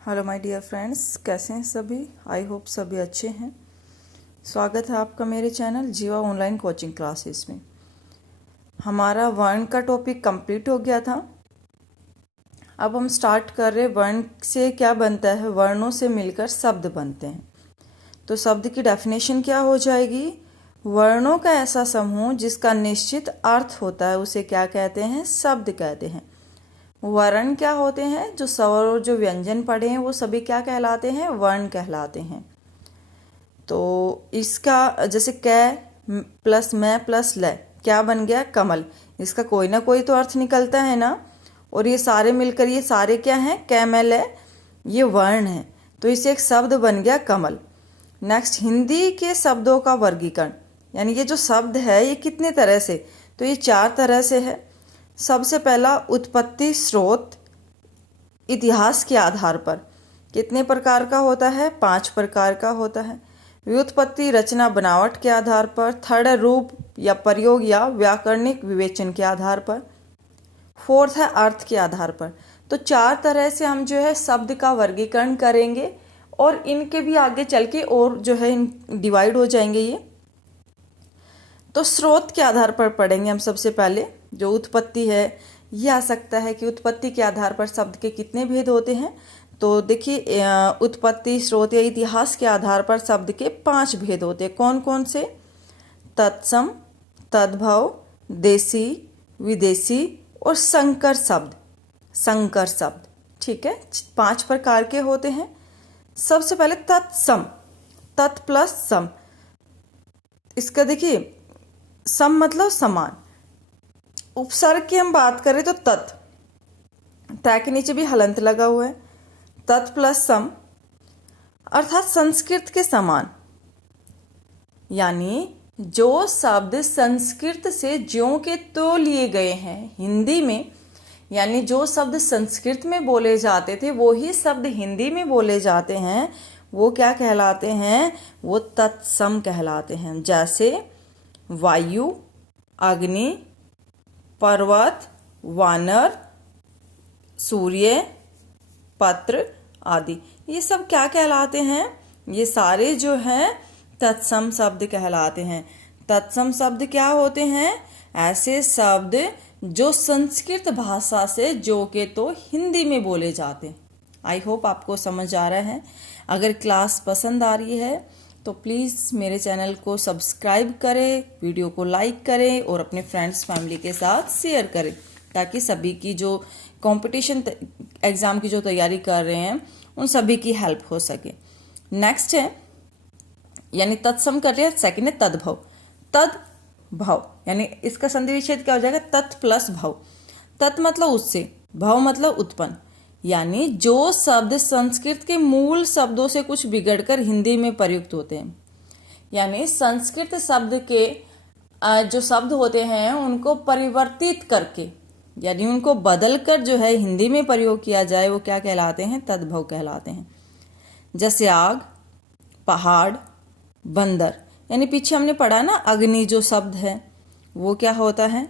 Hello my dear friends, कैसे हैं सभी। आई होप सभी अच्छे हैं। स्वागत है आपका मेरे चैनल जीवा ऑनलाइन कोचिंग क्लासेस में। हमारा वर्ण का टॉपिक कंप्लीट हो गया था। अब हम स्टार्ट कर रहे वर्ण से क्या बनता है। वर्णों से मिलकर शब्द बनते हैं। तो शब्द की डेफिनेशन क्या हो जाएगी। वर्णों का ऐसा समूह जिसका निश्चित अर्थ होता है उसे क्या कहते हैं, शब्द कहते हैं। वर्ण क्या होते हैं, जो स्वर और जो व्यंजन पढ़े हैं वो सभी क्या कहलाते हैं, वर्ण कहलाते हैं। तो इसका जैसे कै प्लस मैं प्लस ल क्या बन गया, कमल। इसका कोई ना कोई तो अर्थ निकलता है ना। और ये सारे मिलकर ये सारे क्या हैं, कै मैं ल, ये वर्ण है। तो इससे एक शब्द बन गया कमल। नेक्स्ट, हिंदी के शब्दों का वर्गीकरण, यानी ये जो शब्द है ये कितने तरह से, तो ये 4 तरह से है। सबसे पहला उत्पत्ति, स्रोत, इतिहास के आधार पर कितने प्रकार का होता है, 5 प्रकार का होता है। व्युत्पत्ति, रचना बनावट के आधार पर। थर्ड, रूप या प्रयोग या व्याकरणिक विवेचन के आधार पर। फोर्थ है अर्थ के आधार पर। तो 4 तरह से हम जो है शब्द का वर्गीकरण करेंगे और इनके भी आगे चल के और जो है डिवाइड हो जाएंगे ये। तो स्रोत के आधार पर पढ़ेंगे हम। सबसे पहले जो उत्पत्ति है, ये आ सकता है कि उत्पत्ति के आधार पर शब्द के कितने भेद होते हैं। तो देखिए, उत्पत्ति, स्रोत या इतिहास के आधार पर शब्द के 5 भेद होते हैं। कौन कौन से, तत्सम, तद्भव, देसी, विदेशी और संकर शब्द। संकर शब्द, ठीक है, 5 प्रकार के होते हैं। सबसे पहले तत्सम, तत् प्लस सम। इसका देखिए, सम मतलब समान। उपसर्ग की हम बात करें तो तत्, ता के नीचे भी हलंत लगा हुआ है। तत् प्लस सम अर्थात संस्कृत के समान, यानी जो शब्द संस्कृत से ज्यों के तो लिए गए हैं हिंदी में, यानी जो शब्द संस्कृत में बोले जाते थे वो ही शब्द हिंदी में बोले जाते हैं, वो क्या कहलाते हैं, वो तत्सम कहलाते हैं। जैसे वायु, अग्नि, पर्वत, वानर, सूर्य, पत्र आदि, ये सब क्या कहलाते हैं, ये सारे जो हैं तत्सम शब्द कहलाते हैं। तत्सम शब्द क्या होते हैं, ऐसे शब्द जो संस्कृत भाषा से जो के तो हिंदी में बोले जाते हैं। आई होप आपको समझ आ रहा है। अगर क्लास पसंद आ रही है तो प्लीज़ मेरे चैनल को सब्सक्राइब करें, वीडियो को लाइक करें और अपने फ्रेंड्स फैमिली के साथ शेयर करें, ताकि सभी की जो कंपटीशन एग्ज़ाम की जो तैयारी कर रहे हैं उन सभी की हेल्प हो सके। नेक्स्ट है, यानी तत्सम कर लिया। सेकेंड है तद्भव। तद्भव यानी इसका संधि विच्छेद क्या हो जाएगा, तत् प्लस भव। तत् मतलब उससे, भव मतलब उत्पन्न, यानी जो शब्द संस्कृत के मूल शब्दों से कुछ बिगड़कर हिंदी में प्रयुक्त होते हैं। यानी संस्कृत शब्द के जो शब्द होते हैं उनको परिवर्तित करके, यानी उनको बदलकर जो है हिंदी में प्रयोग किया जाए, वो क्या कहलाते हैं, तद्भव कहलाते हैं। जैसे आग, पहाड़, बंदर। यानी पीछे हमने पढ़ा ना, अग्नि जो शब्द है वो क्या होता है,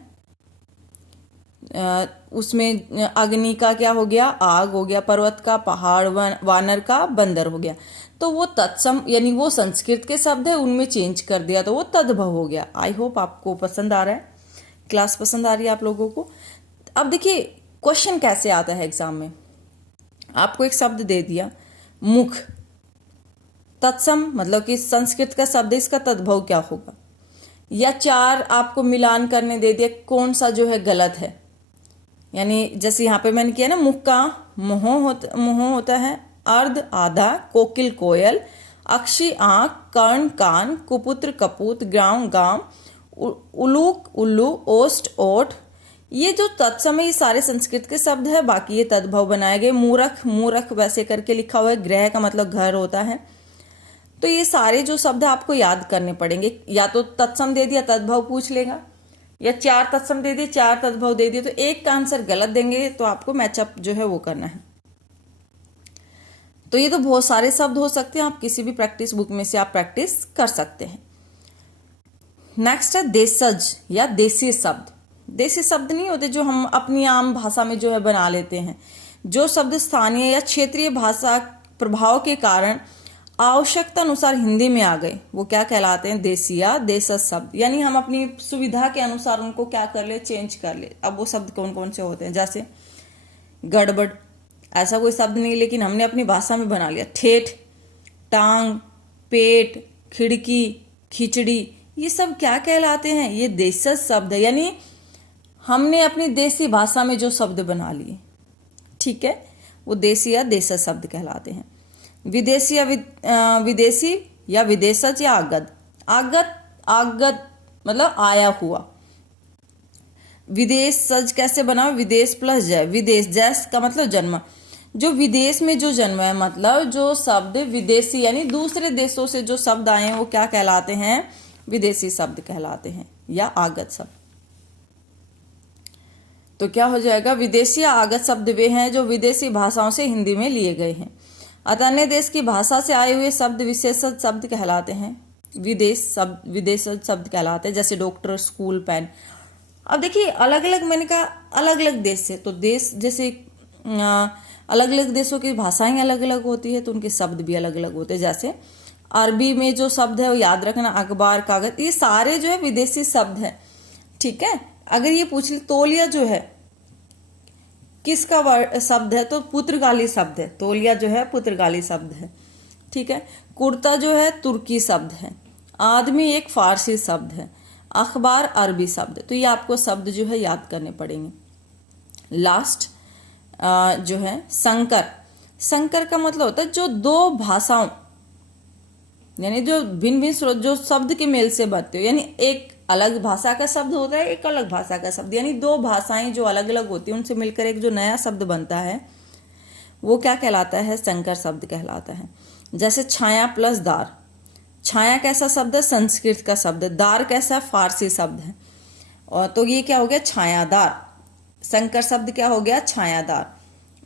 उसमें अग्नि का क्या हो गया, आग हो गया, पर्वत का पहाड़, वानर का बंदर हो गया। तो वो तत्सम, यानी वो संस्कृत के शब्द है, उनमें चेंज कर दिया तो वो तद्भव हो गया। आई होप आपको पसंद आ रहा है, क्लास पसंद आ रही है आप लोगों को। अब देखिए क्वेश्चन कैसे आता है एग्जाम में। आपको एक शब्द दे दिया मुख, तत्सम मतलब कि संस्कृत का शब्द है, इसका तद्भव क्या होगा। या 4 आपको मिलान करने दे दिया, कौन सा जो है गलत है। यानी जैसे यहाँ पे मैंने किया ना, मुख का मुँह होता है, अर्ध आधा, कोकिल कोयल, अक्षी आंख, कर्ण कान, कुपुत्र कपूत, ग्राम गांव, उलूक उल्लू, ओष्ठ ओठ। ये जो तत्सम है ये सारे संस्कृत के शब्द है, बाकी ये तद्भव बनाए गए। मूरख, मूरख वैसे करके लिखा हुआ है, ग्रह का मतलब घर होता है। तो ये सारे जो शब्द आपको याद करने पड़ेंगे। या तो तत्सम दे दिया तद्भव पूछ लेगा, या 4 तत्सम दे दिए 4 तद्भव दे दिए, तो एक का आंसर गलत देंगे, तो आपको मैचअप जो है वो करना है। तो ये तो बहुत सारे शब्द हो सकते हैं, आप किसी भी प्रैक्टिस बुक में से आप प्रैक्टिस कर सकते हैं। नेक्स्ट है देशज या देसी शब्द। देसी शब्द नहीं होते जो हम अपनी आम भाषा में जो है बना लेते हैं। जो शब्द स्थानीय या क्षेत्रीय भाषा प्रभाव के कारण आवश्यकता अनुसार हिंदी में आ गए वो क्या कहलाते हैं, देसी या देशज शब्द। यानी हम अपनी सुविधा के अनुसार उनको क्या कर ले, चेंज कर ले। अब वो शब्द कौन कौन से होते हैं, जैसे गड़बड़, ऐसा कोई शब्द नहीं लेकिन हमने अपनी भाषा में बना लिया। ठेठ, टांग, पेट, खिड़की, खिचड़ी, ये सब क्या कहलाते हैं, ये देशज शब्द है। यानी हमने अपनी देसी भाषा में जो शब्द बना लिए, ठीक है, वो देसी या देशज शब्द कहलाते हैं। विदेशी या विदेशज या आगत। आगत मतलब आया हुआ। विदेशज कैसे बना, विदेश प्लस जय। विदेश, जय का मतलब जन्म। जो विदेश में जो जन्म है, मतलब जो शब्द विदेशी यानी दूसरे देशों से जो शब्द आए हैं वो क्या कहलाते हैं, विदेशी शब्द कहलाते हैं या आगत शब्द। तो क्या हो जाएगा, विदेशी या आगत शब्द वे हैं जो विदेशी भाषाओं से हिंदी में लिए गए हैं। अतः अन्य देश की भाषा से आए हुए शब्द विशेषज शब्द कहलाते हैं, विदेशज शब्द कहलाते हैं। जैसे डॉक्टर, स्कूल, पेन। अब देखिए अलग अलग, मैंने कहा अलग अलग देश से, तो देश जैसे अलग अलग देशों की भाषाएं अलग अलग होती है तो उनके शब्द भी अलग अलग होते हैं। जैसे अरबी में जो शब्द है वो याद रखना, अखबार, कागज, ये सारे जो है विदेशी शब्द है, ठीक है। अगर ये पूछ ले तौलिया जो है किसका शब्द है, तो पुर्तगाली शब्द है। तौलिया जो है पुर्तगाली शब्द है, ठीक है। कुर्ता जो है तुर्की शब्द है। आदमी एक फारसी शब्द है। अखबार अरबी शब्द है। तो ये आपको शब्द जो है याद करने पड़ेंगे। लास्ट जो है संकर। संकर का मतलब होता है जो दो भाषाओं यानी जो भिन्न भिन्न स्रोत जो शब्द के मेल से बनते हो, यानी एक अलग भाषा का शब्द होता है, एक अलग भाषा का शब्द, यानी दो भाषाएं जो अलग अलग होती है उनसे मिलकर एक जो नया शब्द बनता है वो क्या कहलाता है, संकर शब्द कहलाता है। जैसे छाया प्लस दार। छाया कैसा शब्द है, संस्कृत का शब्द है। दार कैसा, फारसी शब्द है। और तो ये क्या हो गया, छायादार। संकर शब्द क्या हो गया, छायादार।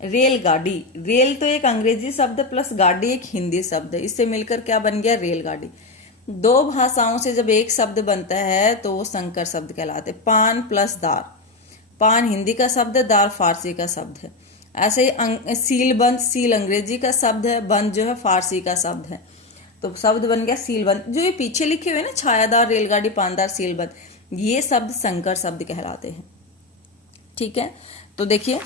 रेलगाड़ी। रेल तो एक अंग्रेजी शब्द प्लस गाड़ी एक हिंदी शब्द है, इससे मिलकर क्या बन गया, रेलगाड़ी। दो भाषाओं से जब एक शब्द बनता है तो वो संकर शब्द कहलाते हैं। पान प्लस दार। पान हिंदी का शब्द है, दार फारसी का शब्द है। ऐसे ही सीलबंद। सील अंग्रेजी का शब्द है, बंद जो है फारसी का शब्द है, तो शब्द बन गया सीलबंद। जो ये पीछे लिखे हुए ना, छायादार, रेलगाड़ी, पानदार, सीलबंद, ये शब्द संकर शब्द कहलाते हैं, ठीक है। तो देखिए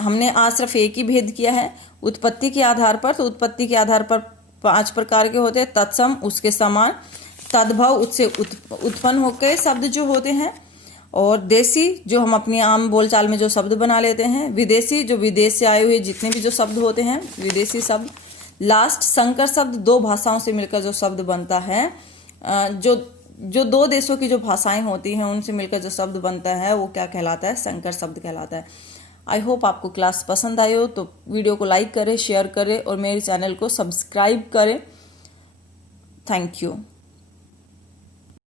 हमने आज सिर्फ एक ही भेद किया है उत्पत्ति के आधार पर। तो उत्पत्ति के आधार पर 5 प्रकार के होते हैं। तत्सम, उसके समान, तद्भव, उससे उत्पन्न होकर शब्द जो होते हैं, और देसी जो हम अपनी आम बोलचाल में जो शब्द बना लेते हैं। विदेशी जो विदेश से आए हुए जितने भी जो शब्द होते हैं विदेशी शब्द। लास्ट संकर शब्द, दो भाषाओं से मिलकर जो शब्द बनता है, जो दो देशों की जो भाषाएं होती हैं उनसे मिलकर जो शब्द बनता है वो क्या कहलाता है, संकर शब्द कहलाता है। आई होप आपको क्लास पसंद आई हो, तो वीडियो को लाइक करें, शेयर करें और मेरे चैनल को सब्सक्राइब करें। Thank you.